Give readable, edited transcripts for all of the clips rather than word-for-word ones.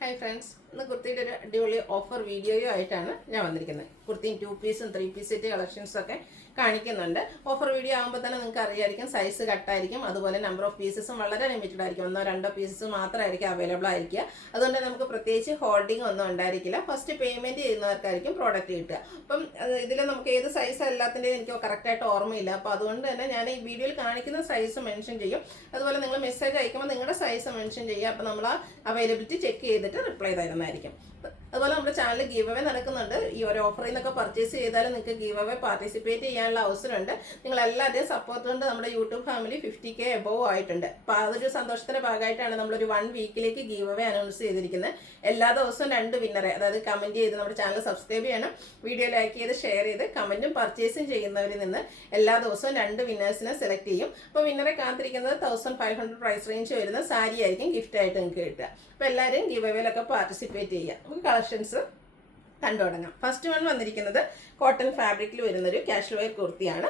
Hi friends, ഇന്ന് കുർത്തിയുടെ ഒരു അടിപൊളി ഓഫർ വീഡിയോയും ആയിട്ടാണ് ഞാൻ വന്നിരിക്കുന്നത്. കുർത്തിയും 2 പീസും 3 പീസ് സെറ്റ് കളക്ഷൻസൊക്കെ കാണിക്കുന്നുണ്ട്. ഓഫർ വീഡിയോ ആകുമ്പോൾ തന്നെ നിങ്ങൾക്ക് അറിയായിരിക്കും സൈസ് കട്ടായിരിക്കും, അതുപോലെ നമ്പർ ഓഫ് പീസസും വളരെ ലിമിറ്റഡ് ആയിരിക്കും. 1-2 പീസസ് മാത്രമായിരിക്കും അവൈലബിൾ ആയിരിക്കുക. അതുകൊണ്ട് നമുക്ക് പ്രത്യേകിച്ച് ഹോൾഡിംഗ് ഒന്നും ഉണ്ടായിരിക്കില്ല. ഫസ്റ്റ് പേയ്മെൻറ്റ് ചെയ്യുന്നവർക്കായിരിക്കും പ്രോഡക്റ്റ് കിട്ടുക. അപ്പം ഇതിൽ നമുക്ക് ഏത് സൈസ് എല്ലാത്തിൻ്റെയും എനിക്ക് കറക്റ്റായിട്ട് ഓർമ്മയില്ല. അപ്പോൾ അതുകൊണ്ട് തന്നെ ഞാൻ ഈ വീഡിയോയിൽ കാണിക്കുന്ന സൈസ് മെൻഷൻ ചെയ്യും. അതുപോലെ നിങ്ങൾ മെസ്സേജ് അയക്കുമ്പോൾ നിങ്ങളുടെ സൈസ് മെൻഷൻ ചെയ്യുക. അപ്പോൾ നമ്മൾ ആ അവൈലബിലിറ്റി ചെക്ക് ചെയ്തിട്ട് റിപ്ലൈ തരുന്നതായിരിക്കും. അതുപോലെ നമ്മുടെ ചാനൽ ഗീവ് അവേ നടക്കുന്നുണ്ട്. ഈ ഒരു ഓഫറിൽ നിന്നൊക്കെ പർച്ചേസ് ചെയ്താലും നിങ്ങൾക്ക് ഗീവ് അവേ പാർട്ടിസിപ്പേറ്റ് ചെയ്യാനുള്ള അവസരമുണ്ട്. നിങ്ങൾ എല്ലാവരുടെയും സപ്പോർട്ട് കൊണ്ട് നമ്മുടെ യൂട്യൂബ് ഫാമിലി 50K എബോവ് ആയിട്ടുണ്ട്. അപ്പോൾ അതൊരു സന്തോഷത്തിൻ്റെ ഭാഗമായിട്ടാണ് നമ്മളൊരു 1 വീക്കിലേക്ക് ഗീവ് അവേ അനൗൺസ് ചെയ്തിരിക്കുന്നത്. എല്ലാ ദിവസവും 2 വിന്നറെ, അതായത് കമൻറ്റ് ചെയ്ത് നമ്മുടെ ചാനൽ സബ്സ്ക്രൈബ് ചെയ്യണം, വീഡിയോ ലൈക്ക് ചെയ്ത് ഷെയർ ചെയ്ത് കമൻറ്റും പർച്ചേസും ചെയ്യുന്നവരിൽ നിന്ന് എല്ലാ ദിവസവും 2 വിന്നേഴ്സിനെ സെലക്ട് ചെയ്യും. അപ്പോൾ വിന്നറെ കാത്തിരിക്കുന്നത് 1500 പ്രൈസ് റേഞ്ച് വരുന്ന സാരി ആയിരിക്കും ഗിഫ്റ്റ് ആയിട്ട് നിങ്ങൾക്ക് കിട്ടുക. അപ്പോൾ എല്ലാവരും ഗീവ് അവേയിലൊക്കെ പാർട്ടിസിപ്പേറ്റ് ചെയ്യുക. നമുക്ക് കളക്ഷൻസ് കണ്ടു തുടങ്ങാം. ഫസ്റ്റ് വൺ വന്നിരിക്കുന്നത് കോട്ടൺ ഫാബ്രിക്കിൽ വരുന്നൊരു കാഷ്വൽ വെയർ കുർത്തിയാണ്.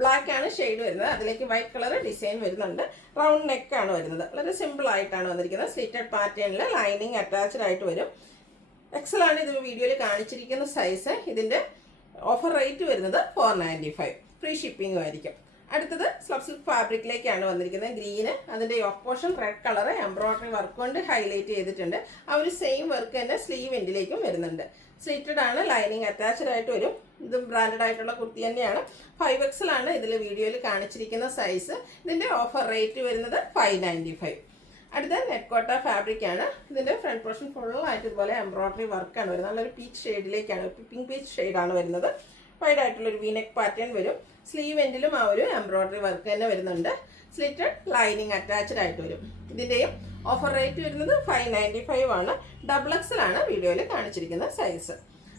ബ്ലാക്ക് ആണ് ഷെയ്ഡ് വരുന്നത്, അതിലേക്ക് വൈറ്റ് കളർ ഡിസൈൻ വരുന്നുണ്ട്. റൗണ്ട് നെക്ക് ആണ് വരുന്നത്. വളരെ സിമ്പിൾ ആയിട്ടാണ് വന്നിരിക്കുന്നത്. സ്ലിറ്റഡ് പാറ്റേണിൽ ലൈനിങ് അറ്റാച്ച്ഡ് ആയിട്ട് വരും. എക്സൽ ആണ് ഇത് വീഡിയോയിൽ കാണിച്ചിരിക്കുന്ന സൈസ്. ഇതിൻ്റെ ഓഫർ റേറ്റ് വരുന്നത് 495, ഫ്രീ ഷിപ്പിംഗും ആയിരിക്കും. അടുത്തത് സ്ലബ് സിൽക്ക് ഫാബ്രിക്കിലേക്കാണ് വന്നിരിക്കുന്നത്. ഗ്രീന്, അതിൻ്റെ yoke portion red colour embroidery work കൊണ്ട് ഹൈലൈറ്റ് ചെയ്തിട്ടുണ്ട്. ആ ഒരു സെയിം വർക്ക് തന്നെ സ്ലീവ് എൻഡിലേക്കും വരുന്നുണ്ട്. സ്ലിറ്റഡ് ആണ്, ലൈനിങ് അറ്റാച്ച്ഡ് ആയിട്ട് വരും. ഇതും ബ്രാൻഡഡ് ആയിട്ടുള്ള കുർത്തി തന്നെയാണ്. 5XL ആണ് ഇതിൽ വീഡിയോയിൽ കാണിച്ചിരിക്കുന്ന സൈസ്. ഇതിൻ്റെ ഓഫർ റേറ്റ് വരുന്നത് 595. അടുത്ത നെറ്റ്കോട്ട ഫാബ്രിക് ആണ്. ഇതിൻ്റെ ഫ്രണ്ട് പോർഷൻ ഫുള്ളായിട്ട് ഇതുപോലെ എംബ്രോയ്ഡറി വർക്കാണ് വരുന്നത്. നല്ലൊരു പീച്ച് ഷെയ്ഡിലേക്കാണ്, പിങ്ക് പീച്ച് ഷെയ്ഡാണ് വരുന്നത്. വൈഡ് ആയിട്ടുള്ളൊരു വീനെക്ക് പാറ്റേൺ വരും. സ്ലീവ് എൻഡിലും ആ ഒരു എംബ്രോയ്ഡറി വർക്ക് തന്നെ വരുന്നുണ്ട്. സ്ലിറ്റഡ് ലൈനിങ് അറ്റാച്ച്ഡ് ആയിട്ട് വരും. ഇതിൻ്റെയും ഓഫർ റേറ്റ് വരുന്നത് 595 ആണ്. XXL ആണ് വീഡിയോയിൽ കാണിച്ചിരിക്കുന്ന സൈസ്.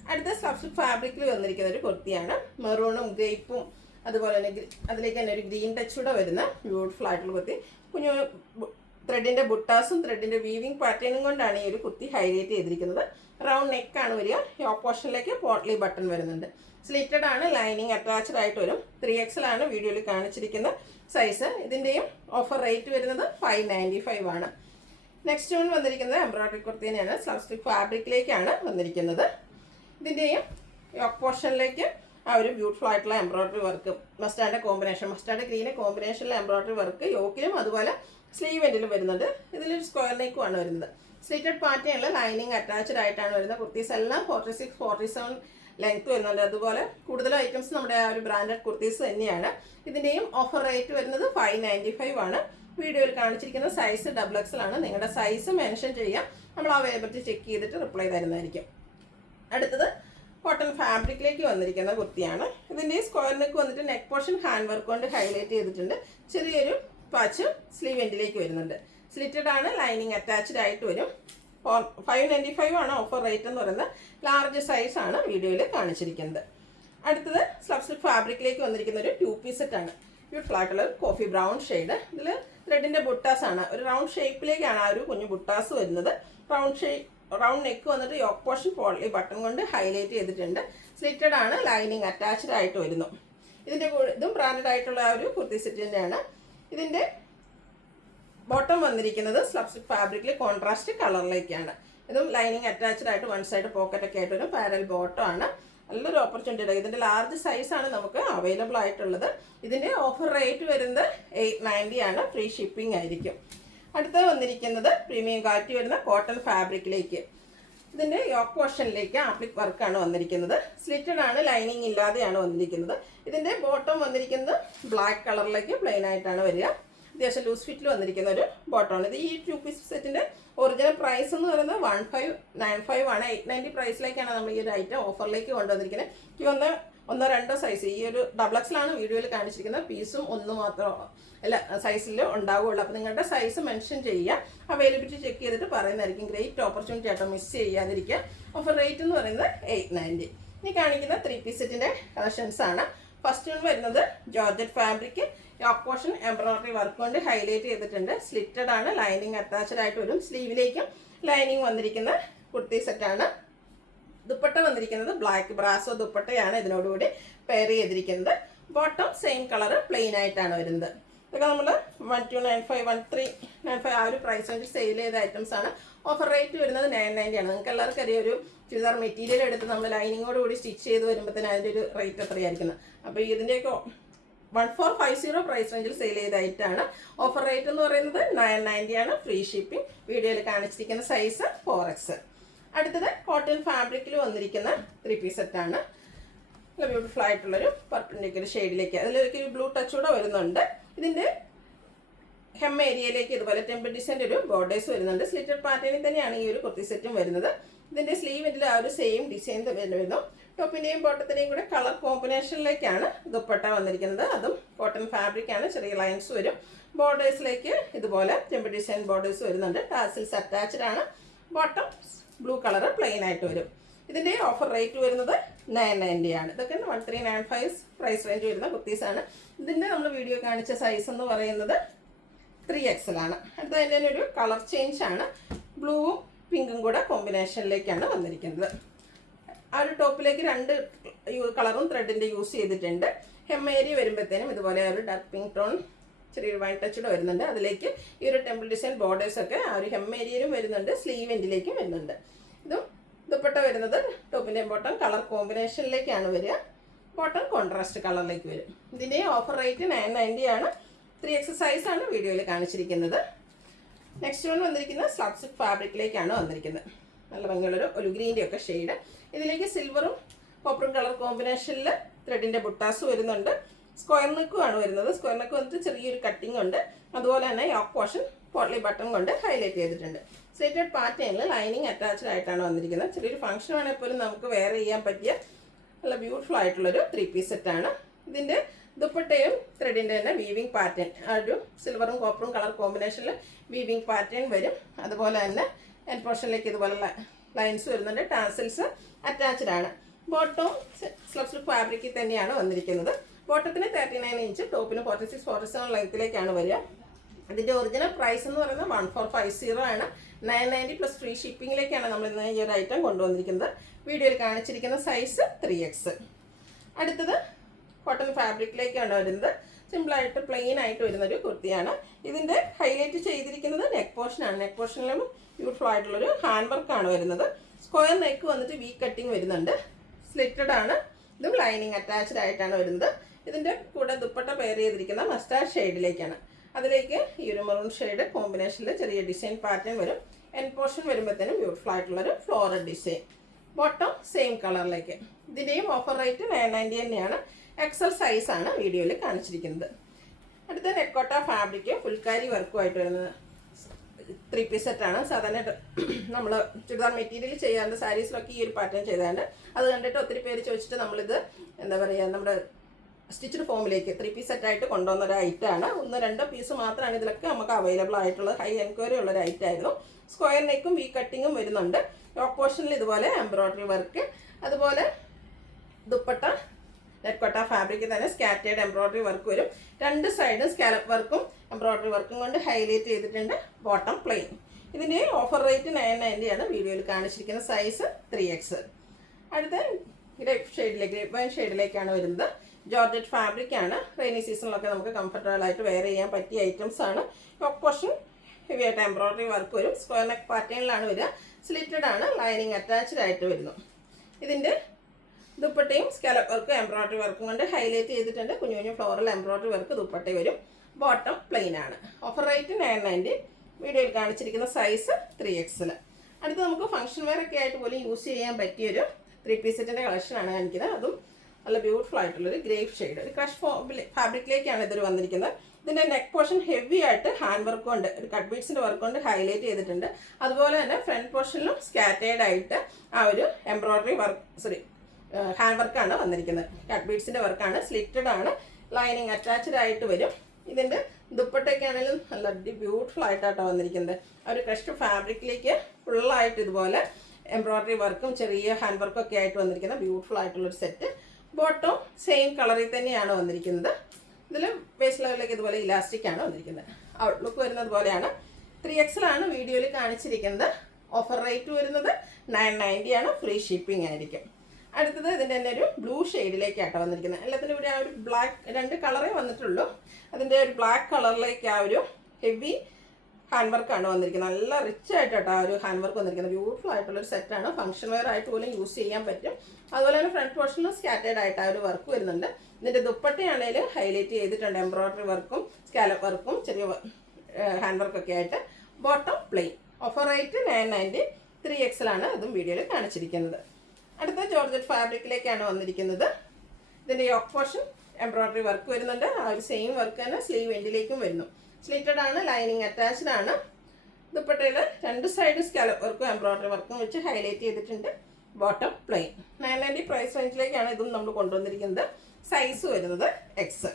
അടുത്ത സ്ലബ് സിൽക്ക് ഫാബ്രിക്കിൽ വന്നിരിക്കുന്ന ഒരു കുർത്തിയാണ്. മെറൂണും ഗ്രേപ്പും അതുപോലെ തന്നെ അതിലേക്ക് തന്നെ ഒരു ഗ്രീൻ ടച്ച് കൂടെ വരുന്ന ബ്യൂട്ടിഫുൾ ആയിട്ടുള്ള കുർത്തി. കുഞ്ഞു ത്രെഡിൻ്റെ ബുട്ടാസും ത്രെഡിൻ്റെ വീവിങ് പാറ്റേണും കൊണ്ടാണ് ഈ ഒരു കുർത്തി ഹൈലൈറ്റ് ചെയ്തിരിക്കുന്നത്. റൗണ്ട് നെക്കാണ് വരിക. യോക്ക് പോർഷനിലേക്ക് പോട്ട്ലി ബട്ടൺ വരുന്നുണ്ട്. സ്ലിറ്റഡ് ആണ്, ലൈനിങ് അറ്റാച്ച്ഡ് ആയിട്ട് വരും. 3XL ആണ് വീഡിയോയിൽ കാണിച്ചിരിക്കുന്ന സൈസ്. ഇതിൻ്റെയും ഓഫർ റേറ്റ് വരുന്നത് 595 ആണ്. നെക്സ്റ്റ് വൺ വന്നിരിക്കുന്നത് എംബ്രോയ്ഡറി കുർത്തി തന്നെയാണ്. സ്ലബ് സിൽക്ക് ഫാബ്രിക്കിലേക്കാണ് വന്നിരിക്കുന്നത്. ഇതിൻ്റെയും യോക്ക് പോർഷനിലേക്ക് ആ ഒരു ബ്യൂട്ടിഫുൾ ആയിട്ടുള്ള embroidery work, mustard combination, mustard green കോമ്പിനേഷനിലെ എംബ്രോയ്ഡറി വർക്ക് യോക്കിലും അതുപോലെ സ്ലീവ് എൻഡിലും വരുന്നുണ്ട്. ഇതിലൊരു സ്ക്വയർ നെക്കുമാണ് വരുന്നത്. സ്ലിറ്റഡ് പാറ്റേണിൽ ലൈനിങ് അറ്റാച്ച്ഡ് ആയിട്ടാണ് വരുന്നത്. കുർത്തീസ് എല്ലാം 46, 47 ലെങ്ത് വരുന്നുണ്ട്. അതുപോലെ കൂടുതൽ ഐറ്റംസ് നമ്മുടെ ആ ഒരു ബ്രാൻഡഡ് കുർത്തീസ് തന്നെയാണ്. ഇതിൻ്റെയും ഓഫർ റേറ്റ് വരുന്നത് 595 ആണ്. വീഡിയോയിൽ കാണിച്ചിരിക്കുന്ന സൈസ് XXL ആണ്. നിങ്ങളുടെ സൈസ് മെൻഷൻ ചെയ്യാം, നമ്മൾ അവൈലബിലിറ്റി ചെക്ക് ചെയ്തിട്ട് റിപ്ലൈ തരുന്നതായിരിക്കും. അടുത്തത് കോട്ടൺ ഫാബ്രിക്കിലേക്ക് വന്നിരിക്കുന്ന കുർത്തിയാണ്. ഇതിൻ്റെ സ്ക്വയർ നെക്ക് വന്നിട്ട് നെക്ക് പോർഷൻ ഹാൻഡ് വർക്ക് കൊണ്ട് ഹൈലൈറ്റ് ചെയ്തിട്ടുണ്ട്. ചെറിയൊരു പാച്ച് സ്ലീവ് എൻഡിലേക്ക് വരുന്നുണ്ട്. സ്ലിറ്റഡ് ആണ്, ലൈനിങ് അറ്റാച്ച്ഡ് ആയിട്ട് വരും. 595 ആണ് ഓഫർ റേറ്റ് എന്ന് പറയുന്നത്. ലാർജ് സൈസ് ആണ് വീഡിയോയിൽ കാണിച്ചിരിക്കുന്നത്. അടുത്തത് സ്ലബ് സിൽക്ക് ഫാബ്രിക്കിലേക്ക് വന്നിരിക്കുന്ന ഒരു 2 പീസ് സെറ്റാണ്. ബ്യൂട്ടിഫുൾ ആയിട്ടുള്ള കോഫി ബ്രൗൺ ഷെയ്ഡ്. ഇതിൽ ത്രെഡിൻ്റെ ബുട്ടാസ് ആണ്, ഒരു റൗണ്ട് ഷേപ്പിലേക്കാണ് ആ ഒരു കുഞ്ഞു ബുട്ടാസ് വരുന്നത്. റൗണ്ട് നെക്ക് വന്നിട്ട് യോക്ക് പോർഷൻ പോട്ട്ലി ബട്ടൺ കൊണ്ട് ഹൈലൈറ്റ് ചെയ്തിട്ടുണ്ട്. സ്ലിറ്റഡ് ആണ്, ലൈനിങ് അറ്റാച്ച്ഡ് ആയിട്ട് വരുന്നു. ഇതും ബ്രാൻഡഡ് ആയിട്ടുള്ള ആ ഒരു കുർത്തി സെറ്റ് തന്നെയാണ്. ഇതിൻ്റെ ബോട്ടം വന്നിരിക്കുന്നത് സ്ലബ് സിൽക്ക് ഫാബ്രിക്കിൽ കോൺട്രാസ്റ്റ് കളറിലേക്കാണ്. ഇതും ലൈനിങ് അറ്റാച്ച്ഡ് ആയിട്ട് 1 സൈഡ് പോക്കറ്റൊക്കെ ആയിട്ട് വരും. പാരൽ ബോട്ടം ആണ്. നല്ലൊരു ഓപ്പർച്യൂണിറ്റി. ഇതിൻ്റെ ലാർജ് സൈസാണ് നമുക്ക് അവൈലബിൾ ആയിട്ടുള്ളത്. ഇതിൻ്റെ ഓഫർ റേറ്റ് വരുന്നത് 890 ആണ്. ഫ്രീ ഷിപ്പിംഗ് ആയിരിക്കും. അടുത്തത് വന്നിരിക്കുന്നത് പ്രീമിയം ക്വാളിറ്റി വരുന്ന കോട്ടൺ ഫാബ്രിക്കിലേക്ക്. ഇതിൻ്റെ യോക്ക് പോർഷനിലേക്ക് ആപ്ലിക് വർക്കാണ് വന്നിരിക്കുന്നത്. സ്ലിറ്റഡ് ആണ്, ലൈനിങ് ഇല്ലാതെയാണ് വന്നിരിക്കുന്നത്. ഇതിൻ്റെ ബോട്ടം വന്നിരിക്കുന്നത് ബ്ലാക്ക് കളറിലേക്ക് പ്ലെയിൻ ആയിട്ടാണ് വരിക. അത്യാവശ്യം ലൂസ് ഫിറ്റിൽ വന്നിരിക്കുന്ന ഒരു ബോട്ടമാണ്. ഇത് ഈ 2 പീസ് സെറ്റിൻ്റെ ഒറിജിനൽ പ്രൈസ് എന്ന് പറയുന്നത് 1595 ആണ്. 890 പ്രൈസിലേക്കാണ് നമ്മൾ ഈ ഒരു ഐറ്റം ഓഫറിലേക്ക് കൊണ്ടുവന്നിരിക്കുന്നത്. എനിക്ക് 1-2 സൈസ്, ഈ ഒരു XXL ആണ് വീഡിയോയിൽ കാണിച്ചിരിക്കുന്നത്. പീസും 1 മാത്രം അല്ല സൈസിൽ ഉണ്ടാവുകയുള്ളൂ. അപ്പോൾ നിങ്ങളുടെ സൈസ് മെൻഷൻ ചെയ്യുക, അവൈലബിലിറ്റി ചെക്ക് ചെയ്തിട്ട് പറയുന്നതായിരിക്കും. ഗ്രേറ്റ് ഓപ്പർച്യൂണിറ്റി ആട്ടോ, മിസ് ചെയ്യാതിരിക്കുക. ഓഫർ റേറ്റ് എന്ന് പറയുന്നത് 890. ഇനി കാണിക്കുന്ന 3 പീസ് സെറ്റിൻ്റെ കളക്ഷൻസ് ആണ്. ഫസ്റ്റ് വൺ വരുന്നത് georgette fabric. Yoke portion embroidery work കൊണ്ട് ഹൈലൈറ്റ് ചെയ്തിട്ടുണ്ട്. സ്ലിറ്റഡ് ആണ്, ലൈനിങ് അറ്റാച്ച്ഡ് ആയിട്ട് വരും. സ്ലീവിലേക്കും ലൈനിങ് വന്നിരിക്കുന്ന കുർത്തി സെറ്റാണ്. ദുപ്പട്ട വന്നിരിക്കുന്നത് ബ്ലാക്ക് ബ്രാസോ ദുപ്പട്ടയാണ് ഇതിനോടുകൂടി പെയർ ചെയ്തിരിക്കുന്നത്. ബോട്ടം സെയിം കളർ പ്ലെയിൻ ആയിട്ടാണ് വരുന്നത്. ഇതൊക്കെ നമ്മൾ 1295 1395 ആ ഒരു പ്രൈസ് റേഞ്ചിൽ സെയിൽ ചെയ്ത ഐറ്റംസ് ആണ്. ഓഫർ റേറ്റ് വരുന്നത് 990 ആണ്. നിങ്ങൾക്ക് എല്ലാവർക്കും അറിയാം, ഒരു ചുരിദാർ മെറ്റീരിയൽ എടുത്ത് നമ്മൾ ലൈനിങ്ങോട് കൂടി സ്റ്റിച്ച് ചെയ്ത് വരുമ്പോഴത്തേന് അതിൻ്റെ ഒരു റേറ്റ് എത്രയായിരിക്കുന്നത്. അപ്പോൾ ഇതിൻ്റെയൊക്കെ 1450 പ്രൈസ് റേഞ്ചിൽ സെയിൽ ചെയ്ത ഐറ്റമാണ്. ഓഫർ റേറ്റ് എന്ന് പറയുന്നത് 990 ആണ്. Free shipping. വീഡിയോയിൽ കാണിച്ചിരിക്കുന്ന സൈസ് 4X. അടുത്തത് കോട്ടൺ ഫാബ്രിക്കിൽ വന്നിരിക്കുന്ന 3 പീസ് സെറ്റാണ്. നല്ല ബ്യൂട്ടിഫുൾ ആയിട്ടുള്ളൊരു പർപ്പിളിൻ്റെ ഒരു ഷെയ്ഡിലേക്ക്, അതിലൊരു ബ്ലൂ ടച്ച് കൂടെ വരുന്നുണ്ട്. ഇതിൻ്റെ ഹെം ഏരിയയിലേക്ക് ഇതുപോലെ ടെമ്പിൾ ഡിസൈൻ്റെ ഒരു ബോർഡേഴ്സ് വരുന്നുണ്ട്. സ്ലിറ്റഡ് പാറ്റേണിൽ തന്നെയാണ് ഈ ഒരു കുർത്തി സെറ്റും വരുന്നത്. ഇതിൻ്റെ സ്ലീവിൻ്റെ ആ ഒരു സെയിം ഡിസൈൻ വരുന്നു. ടോപ്പിൻ്റെയും ബോട്ടത്തിൻ്റെയും കൂടെ കളർ കോമ്പിനേഷനിലേക്കാണ് ദുപ്പട്ട വന്നിരിക്കുന്നത്. അതും കോട്ടൺ ഫാബ്രിക് ആണ്. ചെറിയ ലൈൻസ് വരും. ബോർഡേഴ്സിലേക്ക് ഇതുപോലെ ടെമ്പിൾ ഡിസൈൻ ബോർഡേഴ്സ് വരുന്നുണ്ട്. ടാസിൽസ് അറ്റാച്ച്ഡ് ആണ്. ബോട്ടം ബ്ലൂ കളർ പ്ലെയിൻ ആയിട്ട് വരും. ഇതിൻ്റെ ഓഫർ റേറ്റ് വരുന്നത് 990 ആണ്. ഇതൊക്കെ 1395 പ്രൈസ് റേഞ്ച് വരുന്ന കുർത്തീസാണ്. ഇതിൻ്റെ നമ്മൾ വീഡിയോ കാണിച്ച സൈസ് എന്ന് പറയുന്നത് 3XL ആണ്. അടുത്ത അതിൻ്റെ തന്നെ ഒരു കളർ ചേഞ്ച് ആണ്. ബ്ലൂവും പിങ്കും കൂടെ കോമ്പിനേഷനിലേക്കാണ് വന്നിരിക്കുന്നത്. ആ ഒരു ടോപ്പിലേക്ക് 2 കളറും ത്രെഡിൻ്റെ യൂസ് ചെയ്തിട്ടുണ്ട്. ഹെം ഏരിയ വരുമ്പോഴത്തേനും ഇതുപോലെ ഒരു ഡാർക്ക് പിങ്ക് ടോൺ ചെറിയൊരു വൈറ്റ് ടച്ചൂടെ വരുന്നുണ്ട്. അതിലേക്ക് ഈ ഒരു ടെമ്പിൾ ഡിസൈൻ ബോർഡേഴ്സൊക്കെ ആ ഒരു ഹെം ഏരിയയിലും വരുന്നുണ്ട്. സ്ലീവ് എൻഡിലേക്കും വരുന്നുണ്ട്. ഇതും ദുപ്പട്ട വരുന്നത് ടോപ്പിൻ്റെയും ബോട്ടം കളർ കോമ്പിനേഷനിലേക്കാണ് വരിക. ബോട്ടം കോൺട്രാസ്റ്റ് കളറിലേക്ക് വരും. ഇതിൻ്റെ ഓഫർ റേറ്റ് 990 ആണ്. 3X സൈസാണ് വീഡിയോയിൽ കാണിച്ചിരിക്കുന്നത്. നെക്സ്റ്റ് വൺ വന്നിരിക്കുന്നത് സ്ലബ് സിൽക്ക് ഫാബ്രിക്കിലേക്കാണ് വന്നിരിക്കുന്നത്. നല്ല ഭംഗിയുള്ളൊരു ഒരു ഗ്രീൻ്റെ ഒക്കെ ഷെയ്ഡ്. ഇതിലേക്ക് സിൽവറും കോപ്പറും കളർ കോമ്പിനേഷനിൽ ത്രെഡിൻ്റെ ബുട്ടാസ് വരുന്നുണ്ട്. സ്ക്വയർ നെക്കുമാണ് വരുന്നത്. സ്ക്വയർ നെക്ക് വന്നിട്ട് ചെറിയൊരു കട്ടിംഗ് ഉണ്ട്. അതുപോലെ തന്നെ യോക്ക് പോർഷൻ പോട്ട്ലി ബട്ടൺ കൊണ്ട് ഹൈലൈറ്റ് ചെയ്തിട്ടുണ്ട്. സ്ലിറ്റഡ് പാറ്റേണിൽ ലൈനിങ് അറ്റാച്ച്ഡ് ആയിട്ടാണ് വന്നിരിക്കുന്നത്. ചെറിയൊരു ഫംഗ്ഷൻ ആണെങ്കിൽ പോലും നമുക്ക് വെയർ ചെയ്യാൻ പറ്റിയ നല്ല ബ്യൂട്ടിഫുൾ ആയിട്ടുള്ളൊരു 3 പീസ് സെറ്റാണ്. ഇതിൻ്റെ ദുപ്പട്ടയും ത്രെഡിൻ്റെ തന്നെ വീവിങ് പാറ്റേൺ, ആ ഒരു സിൽവറും കോപ്പറും കളർ കോമ്പിനേഷനിൽ വീവിങ് പാറ്റേൺ വരും. അതുപോലെ തന്നെ എൻ പോർഷനിലേക്ക് ഇതുപോലെ ലൈൻസ് വരുന്നുണ്ട്. ടാസൽസ് അറ്റാച്ച്ഡ് ആണ്. ബോട്ടവും സ്ലബ് സിൽക്ക് ഫാബ്രിക്കിൽ തന്നെയാണ് വന്നിരിക്കുന്നത്. ബോട്ടത്തിന് 39 ഇഞ്ച്, ടോപ്പിന് 46-47 ലെങ്ത്തിലേക്കാണ് വരിക. ഇതിൻ്റെ ഒറിജിനൽ പ്രൈസ് എന്ന് പറയുന്നത് 1450 ആണ്. 990 പ്ലസ് ഫ്രീ ഷിപ്പിങ്ങിലേക്കാണ് നമ്മൾ ഇന്ന് ഈ ഒരു ഐറ്റം കൊണ്ടുവന്നിരിക്കുന്നത്. വീഡിയോയിൽ കാണിച്ചിരിക്കുന്ന സൈസ് 3X. അടുത്തത് കോട്ടൺ ഫാബ്രിക്കിലേക്കാണ് വരുന്നത്. സിമ്പിളായിട്ട് പ്ലെയിൻ ആയിട്ട് വരുന്നൊരു കുർത്തിയാണ്. ഇതിൻ്റെ ഹൈലൈറ്റ് ചെയ്തിരിക്കുന്നത് നെക്ക് പോർഷനാണ്. നെക്ക് പോർഷനിലും ബ്യൂട്ടിഫുൾ ആയിട്ടുള്ളൊരു ഹാൻഡ് വർക്കാണ് വരുന്നത്. സ്ക്വയർ നെക്ക് വന്നിട്ട് വി കട്ടിങ് വരുന്നുണ്ട്. സ്ലിറ്റഡ് ആണ്. ഇതും ലൈനിങ് അറ്റാച്ച്ഡ് ആയിട്ടാണ് വരുന്നത്. ഇതിൻ്റെ കൂടെ ദുപ്പട്ട പെയർ ചെയ്തിരിക്കുന്ന മസ്റ്റാർഡ് ഷെയ്ഡിലേക്കാണ്. അതിലേക്ക് ഈ ഒരു മെറൂൺ ഷെയ്ഡ് കോമ്പിനേഷനിൽ ചെറിയ ഡിസൈൻ പാറ്റേൺ വരും. എൻ പോർഷൻ വരുമ്പോഴത്തേനും ബ്യൂട്ടിഫുൾ ആയിട്ടുള്ളൊരു ഫ്ലോറൽ ഡിസൈൻ. ബോട്ടം സെയിം കളറിലേക്ക്. ഇതിൻ്റെയും ഓഫർ റേറ്റ് 990 തന്നെയാണ്. XL സൈസാണ് വീഡിയോയിൽ കാണിച്ചിരിക്കുന്നത്. അടുത്ത നെക്കോട്ട ഫാബ്രിക് ഫുൾക്കാരി വർക്കുമായിട്ട് വരുന്നത് 3 പീസ് സെറ്റാണ്. സാധാരണ നമ്മൾ ചുരിദാർ മെറ്റീരിയൽ ചെയ്യാണ്ട് സാരീസിലൊക്കെ ഈ ഒരു പാറ്റേൺ ചെയ്താണ്ട് അത് കണ്ടിട്ട് ഒത്തിരി പേര് ചോദിച്ചിട്ട് നമ്മളിത് എന്താ പറയുക, നമ്മുടെ സ്റ്റിച്ചഡ് ഫോമിലേക്ക് 3 പീസ് സെറ്റായിട്ട് കൊണ്ടുവന്ന ഒരു ഐറ്റമാണ്. 1-2 പീസ് മാത്രമാണ് ഇതിലൊക്കെ നമുക്ക് അവൈലബിൾ ആയിട്ടുള്ളത്. ഹൈ എൻക്വയറി ഉള്ളൊരു ഐറ്റമായിരുന്നു. സ്ക്വയർ നെക്കും വി കട്ടിങ്ങും വരുന്നുണ്ട്. ടോപ്പ് പോർഷനിൽ ഇതുപോലെ എംബ്രോയ്ഡറി വർക്ക്. അതുപോലെ ദുപ്പട്ട നെക്കോട്ട ഫാബ്രിക്കിൽ തന്നെ സ്കാറ്റേഡ് എംബ്രോയ്ഡറി വർക്ക് വരും. 2 സൈഡും സ്കാലപ്പ് വർക്കും എംബ്രോയ്ഡറി വർക്കും കൊണ്ട് ഹൈലൈറ്റ് ചെയ്തിട്ടുണ്ട്. Bottom plain. ഇതിൻ്റെ ഓഫർ റേറ്റ് 990 ആണ്. വീഡിയോയിൽ കാണിച്ചിരിക്കുന്ന സൈസ് 3X. അടുത്ത ഗ്രേപ്പ് വൈൻ ഷെയ്ഡിലേക്കാണ് വരുന്നത്. ജോർജറ്റ് ഫാബ്രിക് ആണ്. റെയിനി സീസണിലൊക്കെ നമുക്ക് കംഫർട്ടബിൾ ആയിട്ട് വെയർ ചെയ്യാൻ പറ്റിയ ഐറ്റംസ് ആണ്. യോക്ക് പോർഷൻ ഹെവി ആയിട്ട് എംബ്രോയ്ഡറി വർക്ക് വരും. സ്ക്വയർ നെക്ക് പാറ്റേണിലാണ് വരിക. സ്ലിറ്റഡ് ആണ്. ലൈനിങ് അറ്റാച്ച്ഡ് ആയിട്ട് വരുന്നു. ഇതിൻ്റെ ദുപ്പട്ടയും സ്കാലപ്പ് വർക്കും എംബ്രോയ്ഡറി വർക്കും കൊണ്ട് ഹൈലൈറ്റ് ചെയ്തിട്ടുണ്ട്. കുഞ്ഞു കുഞ്ഞു ഫ്ലോറൽ എംബ്രോയ്ഡറി വർക്ക് ദുപ്പട്ട വരും. ബോട്ടം പ്ലെയിൻ ആണ്. Offer rate 990. വീഡിയോയിൽ കാണിച്ചിരിക്കുന്ന സൈസ് 3X. അടുത്ത് നമുക്ക് ഫംഗ്ഷൻ വെയർ ഒക്കെ ആയിട്ട് പോലും യൂസ് ചെയ്യാൻ പറ്റിയൊരു 3 പീസ് സെറ്റിൻ്റെ കളക്ഷനാണ് കാണിക്കുന്നത്. അതും നല്ല ബ്യൂട്ടിഫുൾ ആയിട്ടുള്ളൊരു ഗ്രേപ്പ് ഷെയ്ഡ്, ഒരു ക്രഷ് ഫാബ്രിക്കിലേക്കാണ് ഇതൊരു വന്നിരിക്കുന്നത്. ഇതിൻ്റെ നെക്ക് പോർഷൻ ഹെവി ആയിട്ട് ഹാൻഡ് വർക്ക് കൊണ്ട് ഒരു കട്ട് ബീഡ്സിൻ്റെ വർക്ക് കൊണ്ട് ഹൈലൈറ്റ് ചെയ്തിട്ടുണ്ട്. അതുപോലെ തന്നെ ഫ്രണ്ട് പോർഷനിലും സ്കാറ്റേഡ് ആയിട്ട് ആ ഒരു എംബ്രോയ്ഡറി വർക്ക് ഹാൻഡ് വർക്കാണ് വന്നിരിക്കുന്നത്. കട്ട് ബീഡ്സിൻ്റെ വർക്കാണ്. സ്ലിറ്റഡ് ആണ്. ലൈനിങ് അറ്റാച്ച്ഡ് ആയിട്ട് വരും. ഇതിൻ്റെ ദുപ്പട്ടയൊക്കെ ആണെങ്കിലും നല്ല ബ്യൂട്ടിഫുൾ ആയിട്ടാണ് വന്നിരിക്കുന്നത്. ആ ഒരു ക്രഷ്ഡ് ഫാബ്രിക്കിലേക്ക് ഫുള്ളായിട്ട് ഇതുപോലെ എംബ്രോയ്ഡറി വർക്കും ചെറിയ ഹാൻഡ് വർക്കും ഒക്കെ ആയിട്ട് വന്നിരിക്കുന്ന ബ്യൂട്ടിഫുൾ ആയിട്ടുള്ളൊരു സെറ്റ്. ബോട്ടം സെയിം കളറിൽ തന്നെയാണ് വന്നിരിക്കുന്നത്. ഇതിൽ വേസ്റ്റ് ലെവലിലേക്ക് ഇതുപോലെ ഇലാസ്റ്റിക് ആണ് വന്നിരിക്കുന്നത്. ഔട്ട്ലുക്ക് വരുന്നത് പോലെയാണ്. 3X വീഡിയോയിൽ കാണിച്ചിരിക്കുന്നത്. ഓഫർ റേറ്റ് വരുന്നത് 990 ആണ്. ഫ്രീ ഷിപ്പിംഗ് ആയിരിക്കും. അടുത്തത് ഇതിൻ്റെ തന്നെ ഒരു ബ്ലൂ ഷെയ്ഡിലേക്കാട്ടോ വന്നിരിക്കുന്നത്. എല്ലാത്തിനും ഇവിടെ ആ ഒരു ബ്ലാക്ക്, 2 കളറേ വന്നിട്ടുള്ളൂ. അതിൻ്റെ ഒരു ബ്ലാക്ക് കളറിലേക്ക് ആ ഒരു ഹെവി ഹാൻഡ് വർക്കാണ് വന്നിരിക്കുന്നത്. നല്ല റിച്ച് ആയിട്ടോ ആ ഒരു ഹാൻഡ് വർക്ക് വന്നിരിക്കുന്നത്. ബ്യൂട്ടിഫുൾ ആയിട്ടുള്ളൊരു സെറ്റാണ്. ഫംഗ്ഷൻ വെയർ ആയിട്ട് പോലും യൂസ് ചെയ്യാൻ പറ്റും. അതുപോലെ തന്നെ ഫ്രണ്ട് പോർഷനിലും സ്കാറ്റേഡ് ആയിട്ട് ആ ഒരു വർക്ക് വരുന്നുണ്ട്. ഇതിൻ്റെ ദുപ്പട്ടയാണെങ്കിലും ഹൈലൈറ്റ് ചെയ്തിട്ടുണ്ട്. എംബ്രോയിഡറി വർക്കും സ്കാലപ്പ് വർക്കും ചെറിയ ഹാൻഡ് വർക്കൊക്കെ ആയിട്ട്. Bottom plain. Offer rate 990. 3XL ആണ് അതും വീഡിയോയിൽ കാണിച്ചിരിക്കുന്നത്. അടുത്ത ജോർജറ്റ് ഫാബ്രിക്കിലേക്കാണ് വന്നിരിക്കുന്നത്. ഇതിൻ്റെ യോക്ക് പോർഷൻ എംബ്രോയിഡറി വർക്ക് വരുന്നുണ്ട്. ആ ഒരു സെയിം വർക്ക് തന്നെ സ്ലീവ് എൻഡിലേക്കും വരുന്നു. സ്ലിറ്റഡ് ആണ്, ലൈനിങ് അറ്റാച്ച്ഡ് ആണ്. ദുപ്പട്ടയിൽ 2 സൈഡ് സ്കാലപ്പ് വർക്കും എംബ്രോയിഡറി വർക്കും വെച്ച് ഹൈലൈറ്റ് ചെയ്തിട്ടുണ്ട്. Bottom plain. 990 പ്രൈസ് റേഞ്ചിലേക്കാണ് ഇതും നമ്മൾ കൊണ്ടുവന്നിരിക്കുന്നത്. സൈസ് വരുന്നത് എക്സ്.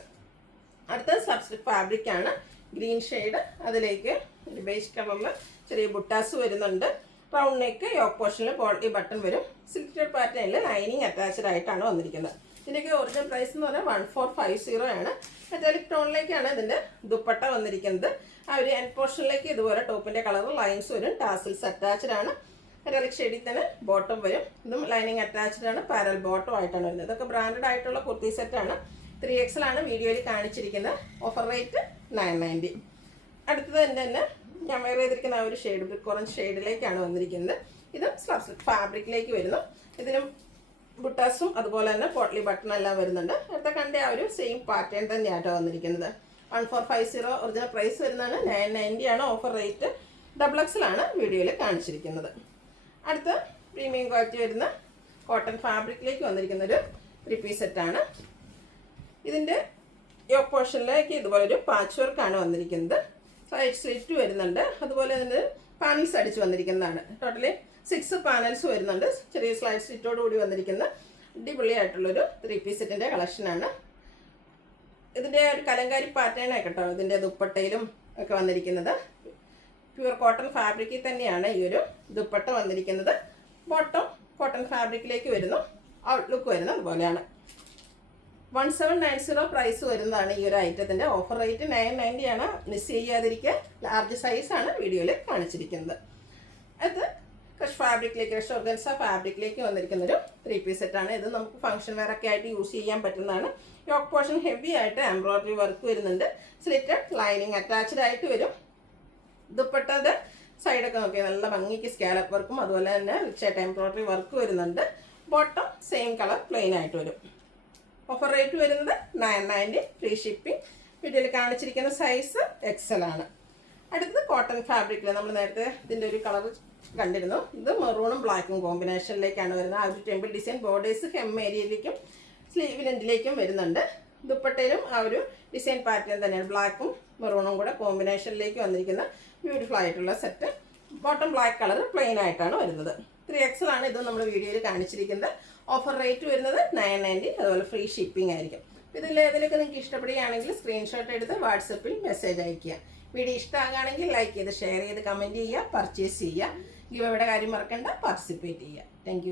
അടുത്ത സബ്സ്റ്റിറ്റ് ഫാബ്രിക് ആണ്. ഗ്രീൻ ഷെയ്ഡ്, അതിലേക്ക് ഒരു ബേജ് കളറിൽ ചെറിയ ബുട്ടാസ് വരുന്നുണ്ട്. റൗണ്ട് നെക്ക്, യോക്ക് പോർഷനിൽ പോൾട്ടി ബട്ടൺ വരും. സിൽറ്റഡ് പാറ്റേണിൽ ലൈനിങ് അറ്റാച്ച്ഡ് ആയിട്ടാണ് വന്നിരിക്കുന്നത്. ഇതിൻ്റെയൊക്കെ ഒറിജിനൽ പ്രൈസ് എന്ന് പറഞ്ഞാൽ 1450 ആണ്. മെറ്റാലിക് ടോണിലേക്കാണ് ഇതിൻ്റെ ദുപ്പട്ട വന്നിരിക്കുന്നത്. ആ ഒരു എൻഡ് പോർഷനിലേക്ക് ഇതുപോലെ ടോപ്പിൻ്റെ കളർ ലൈൻസ് വരും. ടാസിൽസ് അറ്റാച്ച്ഡ് ആണ്. മെറ്റാലിക് ഷെയ്ഡിൽ തന്നെ ബോട്ടം വരും. ഇതും ലൈനിങ് അറ്റാച്ച്ഡ് ആണ്. പാരൽ ബോട്ടം ആയിട്ടാണ് വരുന്നത്. ഇതൊക്കെ ബ്രാൻഡഡ് ആയിട്ടുള്ള കുർത്തി സെറ്റാണ്. 3XL ആണ് വീഡിയോയിൽ കാണിച്ചിരിക്കുന്നത്. Offer rate 990. അടുത്തത് തന്നെ ഞാൻ വെയർ ചെയ്തിരിക്കുന്ന ആ ഒരു ഷെയ്ഡ്, കുറഞ്ഞ ഷെയ്ഡിലേക്കാണ് വന്നിരിക്കുന്നത്. ഇത് സബ്സ്റ്റിറ്റ് ഫാബ്രിക്കിലേക്ക് വരുന്നു. ഇതിനും ബുട്ടാസും അതുപോലെ തന്നെ പോട്ട്ലി ബട്ടൺ എല്ലാം വരുന്നുണ്ട്. അടുത്ത കണ്ട ആ ഒരു സെയിം പാറ്റേൺ തന്നെയാട്ടോ വന്നിരിക്കുന്നത്. 1450 ഒറിജിനൽ പ്രൈസ് വരുന്നതാണ്. 990 ആണ് ഓഫർ റേറ്റ്. XXL ആണ് വീഡിയോയിൽ കാണിച്ചിരിക്കുന്നത്. അടുത്ത പ്രീമിയം ക്വാളിറ്റി വരുന്ന കോട്ടൺ ഫാബ്രിക്കിലേക്ക് വന്നിരിക്കുന്ന ഒരു 3 പീസ് സെറ്റാണ്. ഇതിൻ്റെ യോക്ക് പോർഷനിലേക്ക് ഇതുപോലൊരു പാച്ച് വർക്കാണ് വന്നിരിക്കുന്നത്. സൈഡ് സ്ലിറ്റ് വരുന്നുണ്ട്. അതുപോലെ തന്നെ പാനൽസ് അടിച്ച് വന്നിരിക്കുന്നതാണ്. ടോട്ടലി 6 പാനൽസ് വരുന്നുണ്ട്. ചെറിയ സ്ലൈഡ് സ്ലിറ്റോട് കൂടി വന്നിരിക്കുന്ന അടിപൊളിയായിട്ടുള്ളൊരു 3 പീസ് സെറ്റിൻ്റെ കളക്ഷനാണ്. ഇതിൻ്റെ ഒരു കലങ്കാരി പാറ്റേൺ കേട്ടോ ഇതിൻ്റെ ദുപ്പട്ടയിലും ഒക്കെ വന്നിരിക്കുന്നത്. പ്യുവർ കോട്ടൺ ഫാബ്രിക്കിൽ തന്നെയാണ് ഈ ഒരു ദുപ്പട്ട വന്നിരിക്കുന്നത്. ബോട്ടം കോട്ടൺ ഫാബ്രിക്കിലേക്ക് വരുന്നു. ഔട്ട്ലുക്ക് വരുന്നത് അതുപോലെയാണ്. 1790 പ്രൈസ് വരുന്നതാണ് ഈ ഒരു ഐറ്റത്തിൻ്റെ. ഓഫർ റേറ്റ് 990 ആണ്. മിസ് ചെയ്യാതിരിക്കുക. ലാർജ് സൈസാണ് വീഡിയോയിൽ കാണിച്ചിരിക്കുന്നത്. അത് ക്രഷ് ഫാബ്രിക്കിലേക്ക്, ക്രഷ് ഓർഗൻസ ഫാബ്രിക്കിലേക്ക് വന്നിരിക്കുന്നൊരു 3 പീസ് സെറ്റാണ്. ഇത് നമുക്ക് ഫംഗ്ഷൻ വെയർ ഒക്കെ ആയിട്ട് യൂസ് ചെയ്യാൻ പറ്റുന്നതാണ്. യോക്ക് പോർഷൻ ഹെവി ആയിട്ട് എംബ്രോയിഡറി വർക്ക് വരുന്നുണ്ട്. സ്ലിറ്റഡ് ലൈനിങ് അറ്റാച്ച്ഡ് ആയിട്ട് വരും. ദുപ്പട്ടയുടെ സൈഡൊക്കെ നോക്കി നല്ല ഭംഗിക്ക് സ്കാലപ്പ് വർക്കും അതുപോലെ തന്നെ റിച്ചായിട്ട് എംബ്രോയിഡറി വർക്ക് വരുന്നുണ്ട്. ബോട്ടം സെയിം കളർ പ്ലെയിൻ ആയിട്ട് വരും. ഓഫർ റേറ്റ് വരുന്നത് 990. Free shipping. വീഡിയോയിൽ കാണിച്ചിരിക്കുന്ന സൈസ് XL ആണ്. അടുത്തത് കോട്ടൺ ഫാബ്രിക്കിൽ നമ്മൾ നേരത്തെ ഇതിൻ്റെ ഒരു കളർ കണ്ടിരുന്നു. ഇത് മെറൂണും ബ്ലാക്കും കോമ്പിനേഷനിലേക്കാണ് വരുന്നത്. ആ ഒരു ടെമ്പിൾ ഡിസൈൻ ബോർഡേഴ്സ് ഹെം ഏരിയയിലേക്കും സ്ലീവിലെൻഡിലേക്കും വരുന്നുണ്ട്. ദുപ്പട്ടയിലും ആ ഒരു ഡിസൈൻ പാറ്റേൺ തന്നെയാണ്. ബ്ലാക്കും മെറൂണും കൂടെ കോമ്പിനേഷനിലേക്ക് വന്നിരിക്കുന്ന ബ്യൂട്ടിഫുൾ ആയിട്ടുള്ള set. Bottom black colour plain ആയിട്ടാണ് വരുന്നത്. 3XL ആണ് ഇത് നമ്മൾ വീഡിയോയിൽ കാണിച്ചിരിക്കുന്നത്. ഓഫർ റേറ്റ് വരുന്നത് 990. അതുപോലെ ഫ്രീ ഷിപ്പിംഗ് ആയിരിക്കും. ഇതിൽ ഏതിലൊക്കെ നിങ്ങൾക്ക് ഇഷ്ടപ്പെടുകയാണെങ്കിൽ സ്ക്രീൻഷോട്ട് എടുത്ത് വാട്സപ്പിൽ മെസ്സേജ് അയയ്ക്കുക. വീഡിയോ ഇഷ്ടമാകുകയാണെങ്കിൽ ലൈക്ക് ചെയ്ത് ഷെയർ ചെയ്ത് കമൻറ്റ് ചെയ്യുക, പർച്ചേസ് ചെയ്യുക. ഗിവ് അവയുടെ കാര്യം മറക്കണ്ട, പാർട്ടിസിപ്പേറ്റ് ചെയ്യുക. താങ്ക്